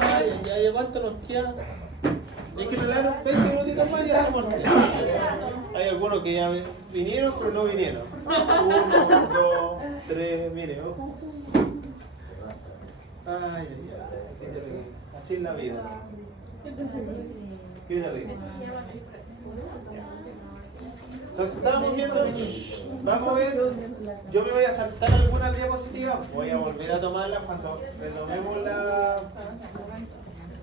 Ay, ¿cuánto nos queda? Es que no le dan 20 minutitos más y ya se muerten. Hay algunos que ya vinieron, pero no vinieron. 1, 2, 3, mire, ojo. Ay. Así es la vida. Qué terrible. Entonces estábamos viendo, vamos a ver, yo me voy a saltar algunas diapositivas, voy a volver a tomarlas cuando retomemos la...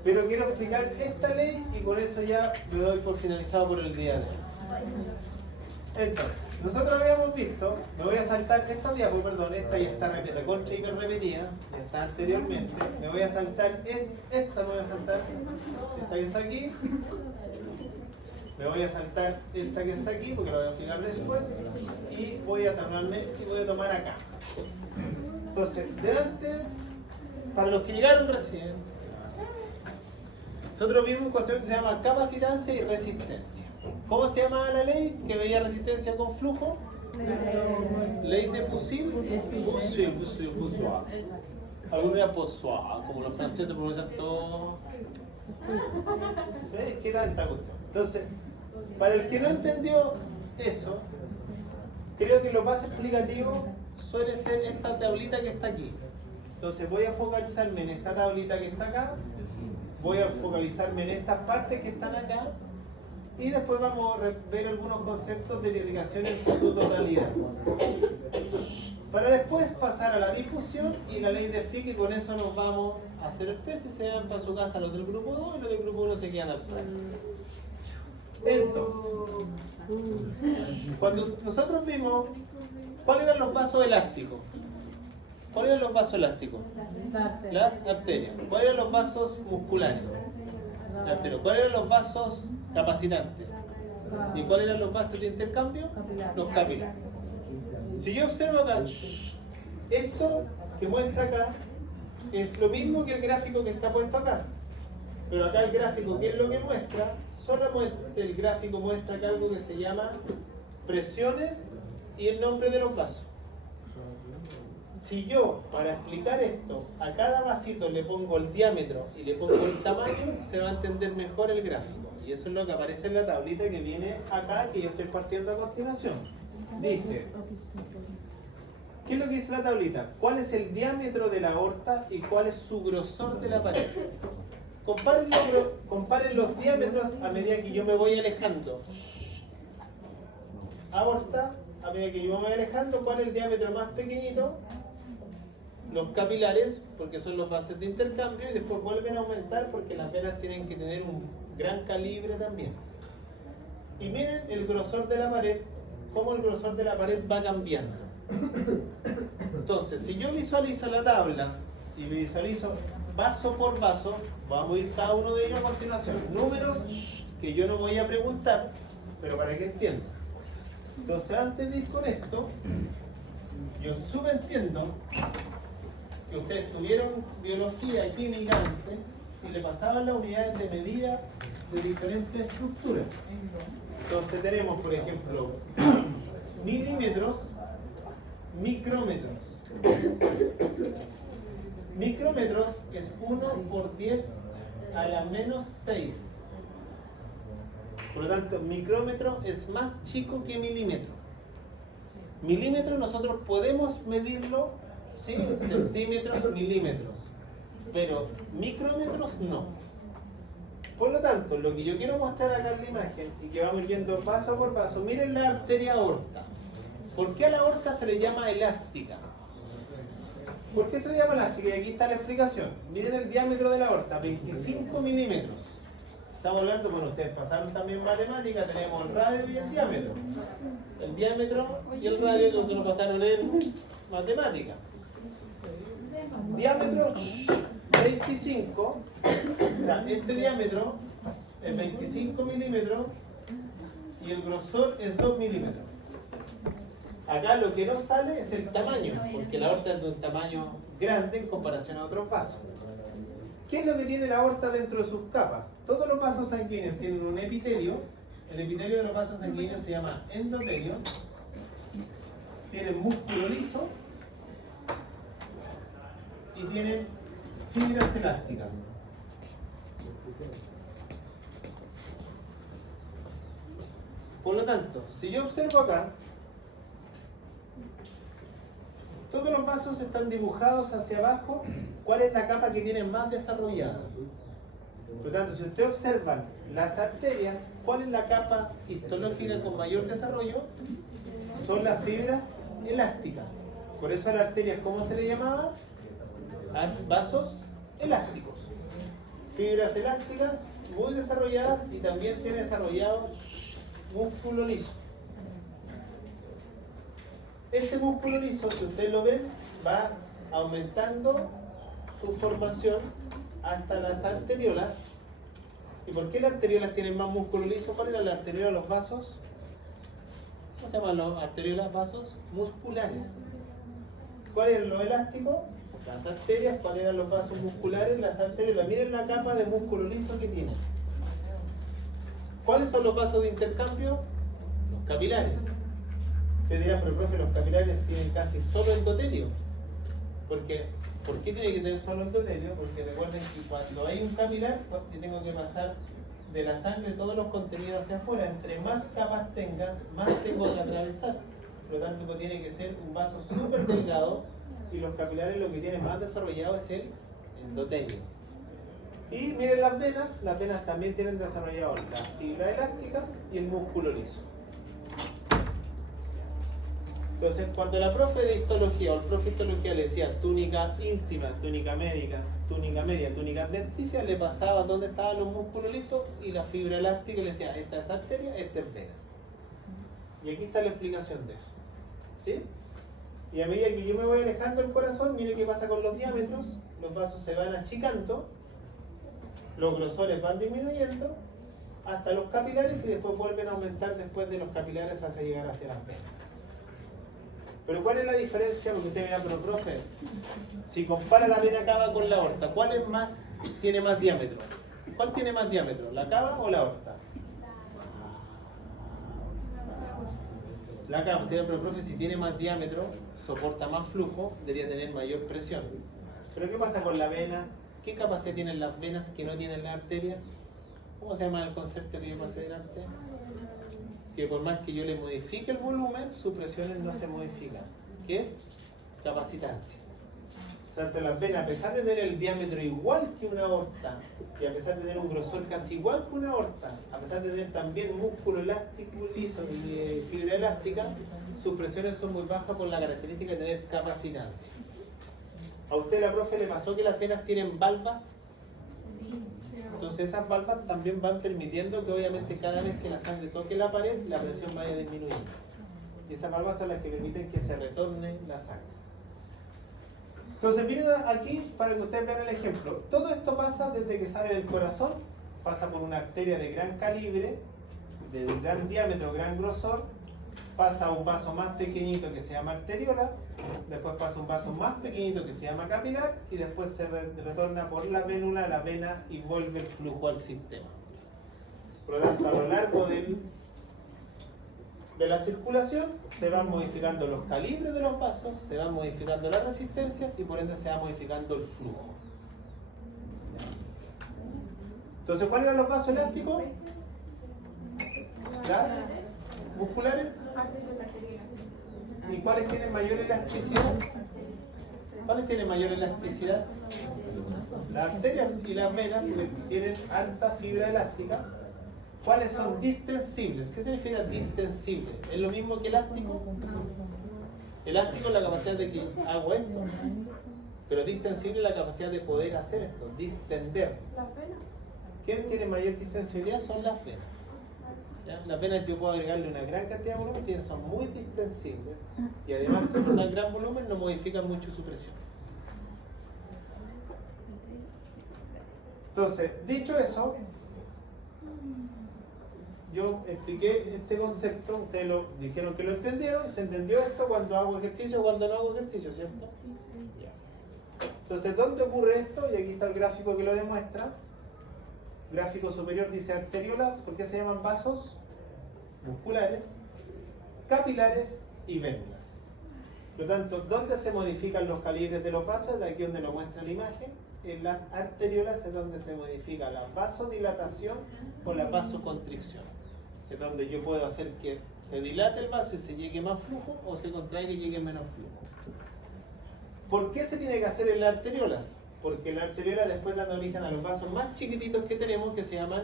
Pero quiero explicar esta ley y con eso ya me doy por finalizado por el día de hoy. Entonces, nosotros habíamos visto, me voy a saltar esta diapo, perdón, esta ya está recontra hiper repetida, ya está anteriormente, me voy a saltar esta, me voy a saltar esta que está aquí, me voy a saltar esta que está aquí porque la voy a explicar después y voy a tornarme y voy a tomar acá. Entonces, delante, para los que llegaron recién, nosotros vimos un concepto que se llama capacitancia y resistencia. ¿Cómo se llamaba la ley que veía resistencia con flujo? Ley de Poiseuille. Algunos de Poiseuille, como los franceses pronuncian todo. ¿Ves? ¿Qué tanta cuestión? Entonces, para el que no entendió eso, creo que lo más explicativo suele ser esta tablita que está aquí. Entonces voy a focalizarme en esta tablita que está acá, voy a focalizarme en estas partes que están acá y después vamos a ver algunos conceptos de la irrigación en su totalidad. Para después pasar a la difusión y la ley de Fick, y con eso nos vamos a hacer el test y se van para su casa los del grupo 2 y los del grupo 1 se quedan atrás. Entonces, cuando nosotros vimos, ¿cuáles eran los vasos elásticos? ¿Cuáles eran los vasos elásticos? Las arterias. ¿Cuáles eran los vasos musculares? Arterias. ¿Cuáles eran los vasos capacitantes? ¿Y cuáles eran los vasos de intercambio? Los capilares. Si yo observo acá, esto que muestra acá es lo mismo que el gráfico que está puesto acá. Pero acá el gráfico, ¿qué es lo que muestra? Solamente el gráfico muestra acá algo que se llama presiones y el nombre de los vasos. Si yo, para explicar esto, a cada vasito le pongo el diámetro y le pongo el tamaño, se va a entender mejor el gráfico. Y eso es lo que aparece en la tablita que viene acá, que yo estoy partiendo a continuación. Dice, ¿qué es lo que dice la tablita? ¿Cuál es el diámetro de la aorta y cuál es su grosor de la pared? Comparen los diámetros a medida que yo me voy alejando. Aorta, a medida que yo me voy alejando, ¿cuál es el diámetro más pequeñito? Los capilares, porque son los vasos de intercambio, y después vuelven a aumentar porque las venas tienen que tener un gran calibre también. Y miren el grosor de la pared, cómo el grosor de la pared va cambiando. Entonces, si yo visualizo la tabla y visualizo vaso por vaso, vamos a ir cada uno de ellos a continuación. Números que yo no voy a preguntar, pero para que entiendan. Entonces, antes de ir con esto, yo subentiendo que ustedes tuvieron biología, química antes y le pasaban las unidades de medida de diferentes estructuras. Entonces tenemos, por ejemplo, milímetros, micrómetros. Micrómetros es 1 por 10 a la menos 6. Por lo tanto, micrómetro es más chico que milímetro. Milímetro nosotros podemos medirlo, ¿sí? Centímetros, milímetros. Pero micrómetros no. Por lo tanto, lo que yo quiero mostrar acá en la imagen y que vamos viendo paso por paso, miren la arteria aorta. ¿Por qué a la aorta se le llama elástica? ¿Por qué se le llama elástica? Y aquí está la explicación. Miren el diámetro de la aorta, 25 milímetros. Estamos hablando, bueno, ustedes pasaron también matemática, tenemos el radio y el diámetro. El diámetro y el radio que nosotros pasaron en matemática. Diámetro 25, o sea, este diámetro es 25 milímetros y el grosor es 2 milímetros. Acá lo que no sale es el tamaño, porque la aorta es de un tamaño grande en comparación a otros vasos. ¿Qué es lo que tiene la aorta dentro de sus capas? Todos los vasos sanguíneos tienen un epitelio. El epitelio de los vasos sanguíneos se llama endotelio. Tienen músculo liso y tienen fibras elásticas. Por lo tanto, si yo observo acá, todos los vasos están dibujados hacia abajo. ¿Cuál es la capa que tienen más desarrollada? Por lo tanto, si ustedes observan las arterias, ¿cuál es la capa histológica con mayor desarrollo? Son las fibras elásticas. Por eso a las arterias, ¿cómo se le llamaba? Vasos elásticos. Fibras elásticas muy desarrolladas y también tiene desarrollado músculo liso. Este músculo liso, si ustedes lo ven, va aumentando su formación hasta las arteriolas. ¿Y por qué las arteriolas tienen más músculo liso? ¿Cuál era la arteriola de los vasos? ¿Cómo se llaman las arteriolas? Vasos musculares. ¿Cuál era lo elástico? Las arterias. ¿Cuáles eran los vasos musculares? Las arteriolas. Miren la capa de músculo liso que tienen. ¿Cuáles son los vasos de intercambio? Los capilares. Ustedes dirán, pero profe, los capilares tienen casi solo endotelio. ¿Por qué tiene que tener solo endotelio? Porque recuerden que cuando hay un capilar, pues yo tengo que pasar de la sangre todos los contenidos hacia afuera. Entre más capas tenga, más tengo que atravesar. Por lo tanto, pues tiene que ser un vaso súper delgado y los capilares lo que tienen más desarrollado es el endotelio. Y miren las venas también tienen desarrollado las fibras elásticas y el músculo liso. Entonces, cuando la profe de histología o el profe de histología le decía túnica íntima, túnica médica, túnica media, túnica adventicia, le pasaba dónde estaban los músculos lisos y la fibra elástica y le decía, esta es arteria, esta es vena. Y aquí está la explicación de eso. ¿Sí? Y a medida que yo me voy alejando del corazón, mire qué pasa con los diámetros, los vasos se van achicando, los grosores van disminuyendo hasta los capilares y después vuelven a aumentar después de los capilares hasta llegar hacia las venas. Pero ¿cuál es la diferencia? Porque usted dirá, pero profe, si compara la vena cava con la aorta, ¿cuál tiene más diámetro? ¿Cuál tiene más diámetro? ¿La cava o la aorta? La cava. Usted dirá, pero profe, si tiene más diámetro, soporta más flujo, debería tener mayor presión. Pero ¿qué pasa con la vena? ¿Qué capacidad tienen las venas que no tienen la arteria? ¿Cómo se llama el concepto que yo pasé delante? Que por más que yo le modifique el volumen, sus presiones no se modifican, que es capacitancia. Tanto las venas, a pesar de tener el diámetro igual que una aorta, y a pesar de tener un grosor casi igual que una aorta, a pesar de tener también músculo elástico liso y fibra elástica, sus presiones son muy bajas por la característica de tener capacitancia. ¿A usted, la profe, le pasó que las venas tienen valvas? Entonces esas valvas también van permitiendo que obviamente cada vez que la sangre toque la pared, la presión vaya disminuyendo. Y esas valvas son las que permiten que se retorne la sangre. Entonces miren aquí para que ustedes vean el ejemplo. Todo esto pasa desde que sale del corazón, pasa por una arteria de gran calibre, de gran diámetro, gran grosor, pasa a un vaso más pequeñito que se llama arteriola, después pasa a un vaso más pequeñito que se llama capilar y después se retorna por la vénula a la vena y vuelve el flujo al sistema. Por lo tanto, a lo largo de la circulación se van modificando los calibres de los vasos, se van modificando las resistencias y por ende se va modificando el flujo. Entonces, ¿cuáles eran los vasos elásticos? Las musculares. ¿Y cuáles tienen mayor elasticidad? ¿Cuáles tienen mayor elasticidad? Las arterias y las venas tienen alta fibra elástica. ¿Cuáles son distensibles? ¿Qué significa distensible? ¿Es lo mismo que elástico? Elástico es la capacidad de que hago esto, pero distensible es la capacidad de poder hacer esto, distender. ¿Las venas? ¿Quién tiene mayor distensibilidad? Son las venas. ¿Ya? Las venas yo puedo agregarle una gran cantidad de volumen, son muy distensibles y además de ser un gran volumen no modifican mucho su presión. Entonces, dicho eso, yo expliqué este concepto, ustedes lo dijeron que lo entendieron, se entendió esto cuando hago ejercicio o cuando no hago ejercicio, ¿cierto? Ya. Entonces, ¿dónde ocurre esto? Y aquí está el gráfico que lo demuestra. Gráfico superior dice arteriola, ¿por qué se llaman vasos? Musculares, capilares y vénulas. Por lo tanto, ¿dónde se modifican los calibres de los vasos? De aquí donde lo muestra la imagen. En las arteriolas es donde se modifica la vasodilatación o la vasoconstricción. Es donde yo puedo hacer que se dilate el vaso y se llegue más flujo, o se contraiga y llegue menos flujo. ¿Por qué se tiene que hacer en las arteriolas? Porque las arteriolas después dan origen a los vasos más chiquititos que tenemos, que se llaman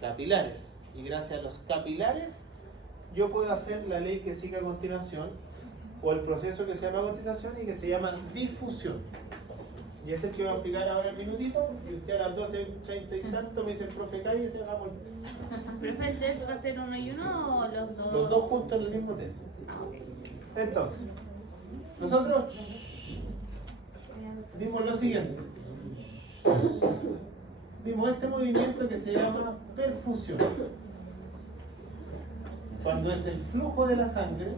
capilares. Y gracias a los capilares yo puedo hacer la ley que sigue a continuación, o el proceso que se llama continuación y que se llama difusión. Y ese que voy a explicar ahora en minutito, y usted a las 12:30 y tanto me dice el profe calle y se va a volver. ¿Profe, el test va a ser uno y uno o los dos? Los dos juntos en el mismo test. Entonces, nosotros vimos lo siguiente. Vimos este movimiento que se llama perfusión. Cuando es el flujo de la sangre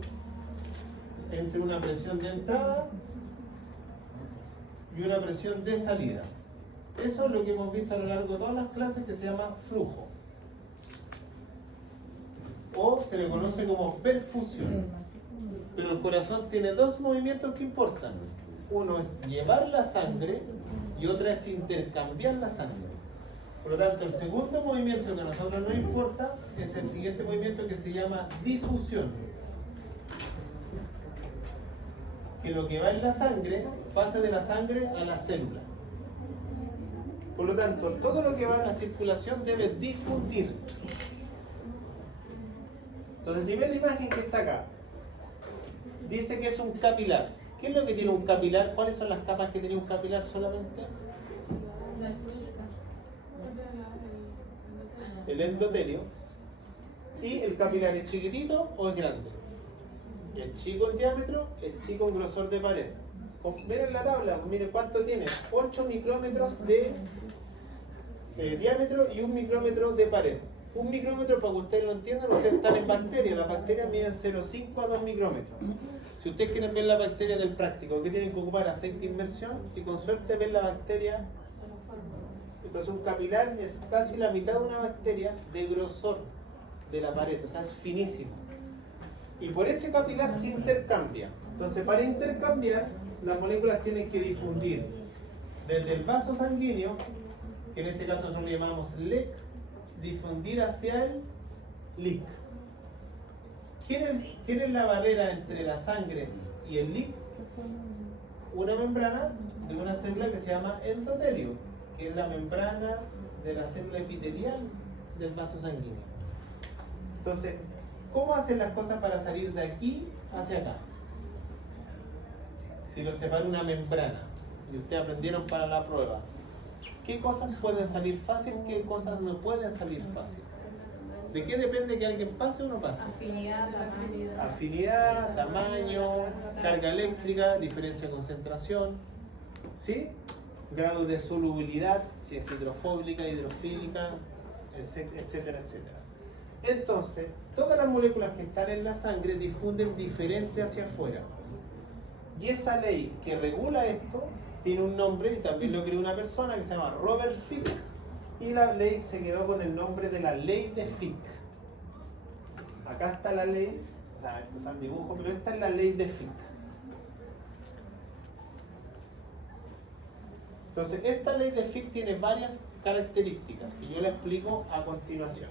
entre una presión de entrada y una presión de salida. Eso es lo que hemos visto a lo largo de todas las clases, que se llama flujo. O se le conoce como perfusión. Pero el corazón tiene dos movimientos que importan. Uno es llevar la sangre y otra es intercambiar la sangre. Por lo tanto, el segundo movimiento que a nosotros nos importa es el siguiente movimiento, que se llama difusión. Que lo que va en la sangre pasa de la sangre a la célula. Por lo tanto, todo lo que va en la circulación debe difundir. Entonces, si ves la imagen que está acá, dice que es un capilar. ¿Qué es lo que tiene un capilar? ¿Cuáles son las capas que tiene un capilar solamente? El endotelio. ¿Y el capilar es chiquitito o es grande? Es chico en diámetro, es chico en grosor de pared. Miren la tabla, miren cuánto tiene. 8 micrómetros de diámetro y 1 micrómetro de pared. 1 micrómetro, para que ustedes lo entiendan, ustedes están en bacterias. Las bacterias miden 0,5 a 2 micrómetros. Si ustedes quieren ver la bacteria del práctico, ¿qué tienen que ocupar? Aceite de inmersión y con suerte ver la bacteria. Entonces un capilar es casi la mitad de una bacteria de grosor de la pared, o sea, es finísimo. Y por ese capilar se intercambia. Entonces, para intercambiar, las moléculas tienen que difundir desde el vaso sanguíneo, que en este caso nosotros le llamamos LEC, difundir hacia el LIC. ¿Quién es la barrera entre la sangre y el LIC? Una membrana de una célula que se llama endotelio, que es la membrana de la célula epitelial del vaso sanguíneo. Entonces, ¿cómo hacen las cosas para salir de aquí hacia acá? Si los separa una membrana, y ustedes aprendieron para la prueba, ¿qué cosas pueden salir fácil? ¿Qué cosas no pueden salir fácil? ¿De qué depende que alguien pase o no pase? Afinidad, tamaño, carga eléctrica, diferencia de concentración, ¿sí? Grado de solubilidad, si es hidrofóbica, hidrofílica, etcétera, etcétera. Entonces, todas las moléculas que están en la sangre difunden diferente hacia afuera. Y esa ley que regula esto tiene un nombre, y también lo creó una persona que se llama Robert Fick, y la ley se quedó con el nombre de la ley de Fick. Acá está la ley, o sea, este es el dibujo, pero esta es la ley de Fick. Entonces, esta ley de Fick tiene varias características que yo le explico a continuación.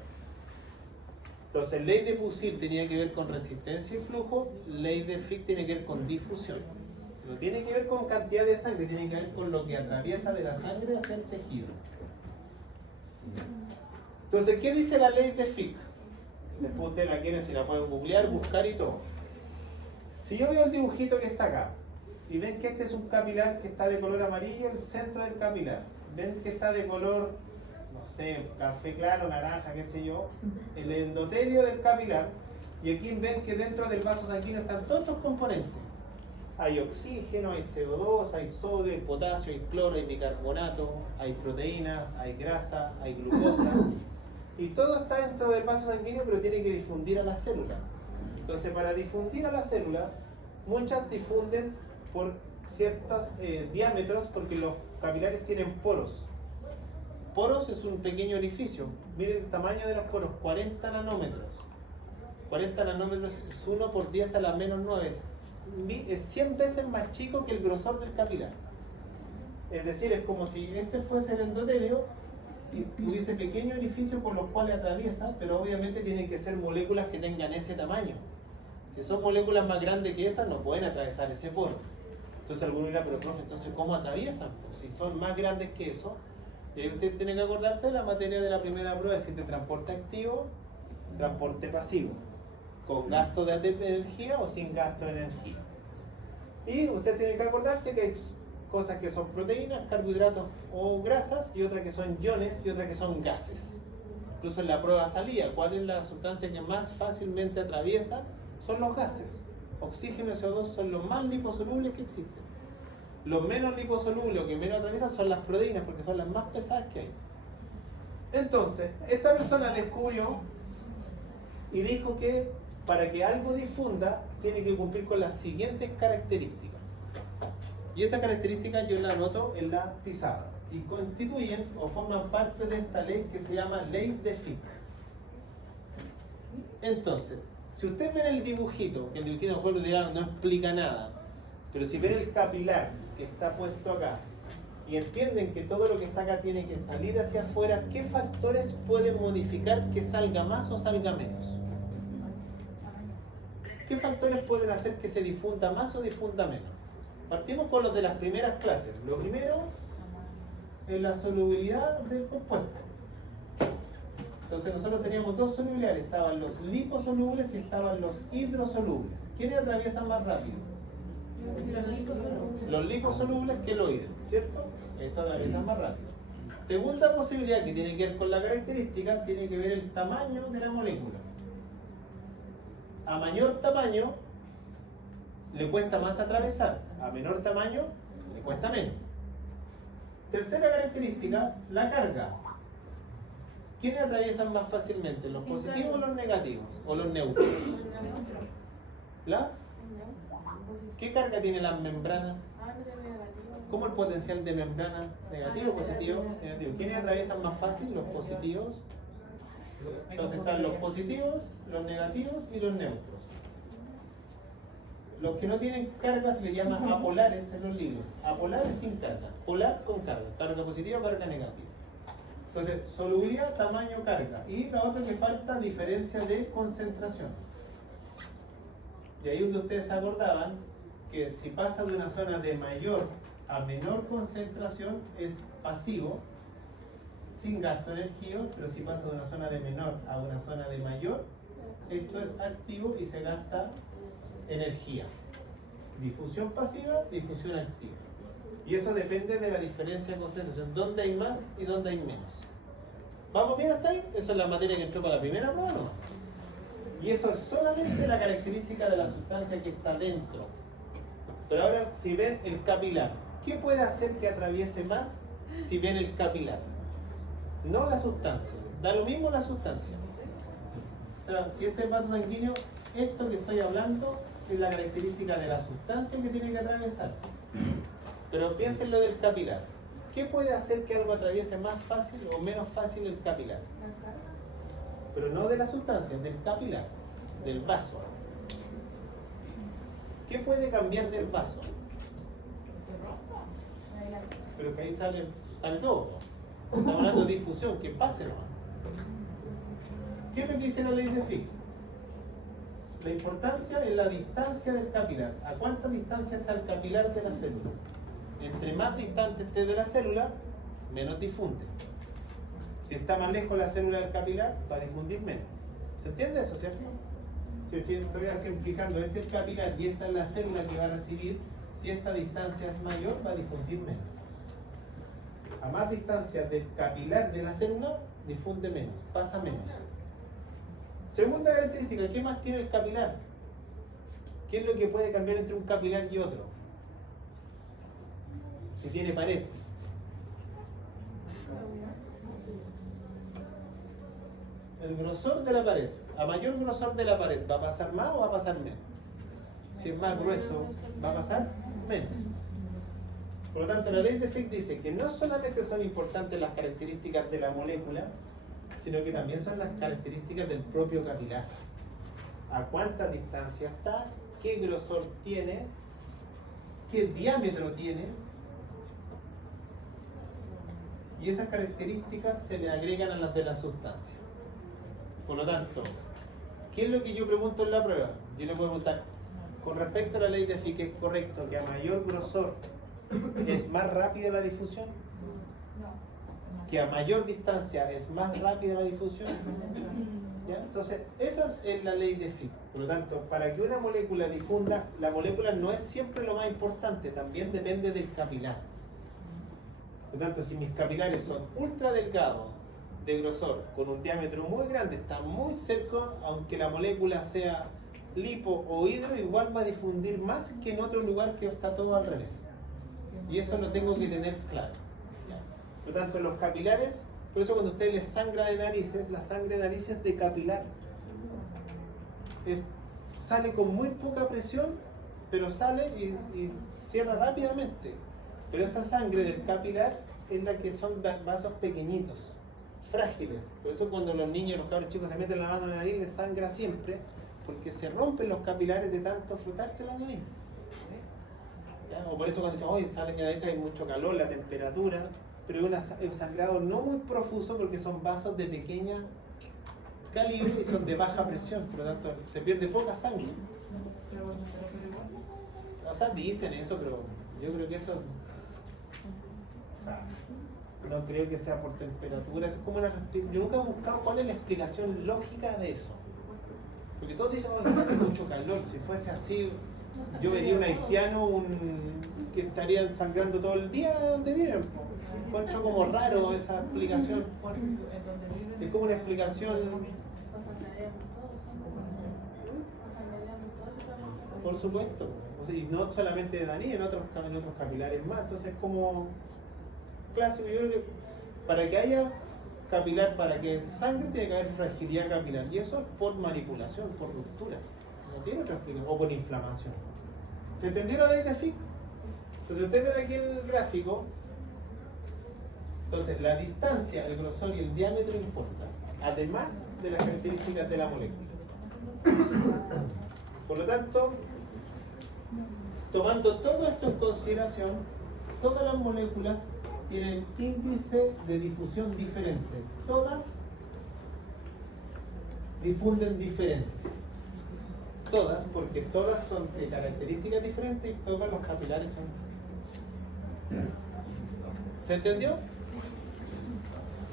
Entonces, ley de Pusil tenía que ver con resistencia y flujo, ley de Fick tiene que ver con difusión. No tiene que ver con cantidad de sangre, tiene que ver con lo que atraviesa de la sangre hacia el tejido. Entonces, ¿qué dice la ley de Fick? Después ustedes la quieren, si la pueden googlear, buscar y todo. Si yo veo el dibujito que está acá, y ven que este es un capilar que está de color amarillo, el centro del capilar. Ven que está de color, no sé, café claro, naranja, qué sé yo, el endotelio del capilar. Y aquí ven que dentro del vaso sanguíneo están todos estos componentes. Hay oxígeno, hay CO2, hay sodio, hay potasio, hay cloro, hay bicarbonato, hay proteínas, hay grasa, hay glucosa. Y todo está dentro del vaso sanguíneo, pero tiene que difundir a la célula. Entonces, para difundir a la célula, muchas difunden por ciertos diámetros, porque los capilares tienen poros. Poros es un pequeño orificio. Miren el tamaño de los poros, 40 nanómetros. 40 nanómetros es 1 por 10 a la menos 9. es 100 veces más chico que el grosor del capilar. Es decir, es como si este fuese el endotelio y hubiese pequeños orificios por los cuales atraviesa, pero obviamente tienen que ser moléculas que tengan ese tamaño. Si son moléculas más grandes que esas, no pueden atravesar ese poro. Entonces alguno dirá, pero profe, entonces ¿cómo atraviesan? Pues si son más grandes que eso, ustedes tienen que acordarse de la materia de la primera prueba, es decir, de transporte activo, transporte pasivo, con gasto de energía o sin gasto de energía. Y ustedes tienen que acordarse que hay cosas que son proteínas, carbohidratos o grasas, y otras que son iones y otras que son gases. Incluso en la prueba salía, ¿cuál es la sustancia que más fácilmente atraviesa? Son los gases. Oxígeno y CO2 son los más liposolubles que existen. Los menos liposolubles o que menos atraviesan son las proteínas, porque son las más pesadas que hay. Entonces, esta persona descubrió y dijo que para que algo difunda tiene que cumplir con las siguientes características. Y estas características yo las anoto en la pizarra y constituyen o forman parte de esta ley que se llama ley de Fick. Entonces, si ustedes ven el dibujito, que el dibujito mejor lo dirá, no explica nada, pero si ven el capilar que está puesto acá y entienden que todo lo que está acá tiene que salir hacia afuera, ¿qué factores pueden modificar que salga más o salga menos? ¿Qué factores pueden hacer que se difunda más o difunda menos? Partimos con los de las primeras clases. Lo primero es la solubilidad del compuesto. Entonces nosotros teníamos dos solubilidades, estaban los liposolubles y estaban los hidrosolubles. ¿Quiénes atraviesan más rápido? Los liposolubles que los hidros, ¿cierto? Estos atraviesan más rápido. Segunda posibilidad que tiene que ver con la característica, tiene que ver el tamaño de la molécula. A mayor tamaño le cuesta más atravesar, a menor tamaño le cuesta menos. Tercera característica, la carga. ¿Quiénes atraviesan más fácilmente? ¿Los positivos o los negativos? ¿O los neutros? ¿Las? ¿Qué carga tienen las membranas? ¿Cómo el potencial de membrana? ¿Negativo, positivo? Negativo. ¿Quiénes atraviesan más fácil? Los positivos. Entonces están los positivos, los negativos y los neutros. Los que no tienen carga se les llama apolares en los libros. Apolares sin carga. Polar con carga. Carga positiva, carga negativa. Entonces, solubilidad, tamaño, carga. Y la otra que falta, diferencia de concentración. Y ahí donde ustedes se acordaban que si pasa de una zona de mayor a menor concentración es pasivo, sin gasto de energía, pero si pasa de una zona de menor a una zona de mayor, esto es activo y se gasta energía. Difusión pasiva, difusión activa. Y eso depende de la diferencia de concentración, dónde hay más y dónde hay menos. ¿Vamos bien hasta ahí? Eso es la materia que entró para la primera prueba, ¿no? Y eso es solamente la característica de la sustancia que está dentro. Pero ahora, si ven el capilar, ¿qué puede hacer que atraviese más si ven el capilar? No la sustancia, da lo mismo la sustancia. O sea, si este es vaso sanguíneo, esto que estoy hablando es la característica de la sustancia que tiene que atravesar. Pero piensen lo del capilar. ¿Qué puede hacer que algo atraviese más fácil o menos fácil el capilar? Pero no de la sustancia, del capilar, del vaso. ¿Qué puede cambiar del vaso? Pero que ahí sale todo. Estamos hablando de difusión, que pase nomás. ¿Qué es lo que dice la ley de Fick? La importancia es la distancia del capilar. ¿A cuánta distancia está el capilar de la célula? Entre más distante esté de la célula, menos difunde. Si está más lejos la célula del capilar, va a difundir menos. ¿Se entiende eso, cierto? Si estoy aquí implicando, este es el capilar y esta es la célula que va a recibir, si esta distancia es mayor, va a difundir menos. A más distancia del capilar de la célula, difunde menos, pasa menos. Segunda característica, ¿qué más tiene el capilar? ¿Qué es lo que puede cambiar entre un capilar y otro? Si tiene pared. El grosor de la pared. A mayor grosor de la pared, ¿va a pasar más o va a pasar menos? Si es más grueso, va a pasar menos. Por lo tanto, la ley de Fick dice que no solamente son importantes las características de la molécula, sino que también son las características del propio capilar. A cuánta distancia está qué grosor tiene, qué diámetro tiene, y esas características se le agregan a las de la sustancia. Por lo tanto, ¿qué es lo que yo pregunto en la prueba? Yo le puedo preguntar, con respecto a la ley de Fick, ¿es correcto que a mayor grosor es más rápida la difusión? ¿Que a mayor distancia es más rápida la difusión? ¿Ya? Entonces, esa es la ley de Fick. Por lo tanto, para que una molécula difunda, la molécula no es siempre lo más importante, también depende del capilar. Por lo tanto, si mis capilares son ultra delgados, de grosor, con un diámetro muy grande, está muy cerca, aunque la molécula sea lipo o hidro, igual va a difundir más que en otro lugar que está todo al revés. Y eso lo tengo que tener claro. ¿Ya? Por lo tanto, los capilares, por eso cuando usted les sangra de narices, la sangre de narices de capilar sale con muy poca presión, pero sale y cierra rápidamente. Pero esa sangre del capilar es la que son vasos pequeñitos, frágiles. Por eso cuando los niños, los cabros chicos se meten la mano en la nariz, les sangra siempre, porque se rompen los capilares de tanto frotarse la nariz. ¿Ya? O por eso cuando dicen, oye, salen a veces hay mucho calor, la temperatura, pero es un sangrado no muy profuso porque son vasos de pequeña calibre y son de baja presión, por lo tanto se pierde poca sangre. O sea, dicen eso, pero yo creo que eso... O sea, no creo que sea por temperatura, es como una... Yo nunca he buscado cuál es la explicación lógica de eso. Porque todos dicen, oh, hace mucho calor, si fuese así, yo vería un haitiano que estaría sangrando todo el día donde viven. Encuentro como raro esa explicación. Es como una explicación... Por supuesto. O sea, y no solamente de Dani, en otros capilares más. Entonces es como clásico. Yo creo que para que haya capilar, para que sangre, tiene que haber fragilidad capilar. Y eso es por manipulación, por ruptura. No tiene otra explicación. O por inflamación. ¿Se entendió la ley de Fick? Entonces ustedes ven aquí el gráfico. Entonces la distancia, el grosor y el diámetro importan, además de las características de la molécula. Por lo tanto, tomando todo esto en consideración, todas las moléculas tienen índice de difusión diferente. Todas difunden diferente. Todas, porque todas son de características diferentes y todos los capilares son. ¿Se entendió?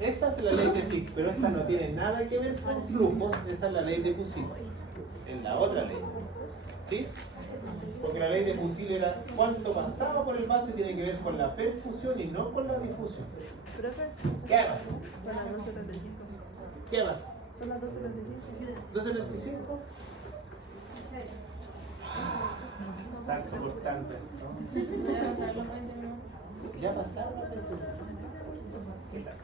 Esa es la ley de Fick, pero esta no tiene nada que ver con flujos, esa es la ley de Poiseuille, en la otra ley. ¿Sí? Porque la ley de Poiseuille era cuánto pasaba por el vaso y tiene que ver con la perfusión y no con la difusión. Profe, ¿Qué pasa? son las 2:75. ¿Qué pasa? Son las 2:75. ¿2.75? Estar soportando esto. Ya pasaron. ¿Qué tal?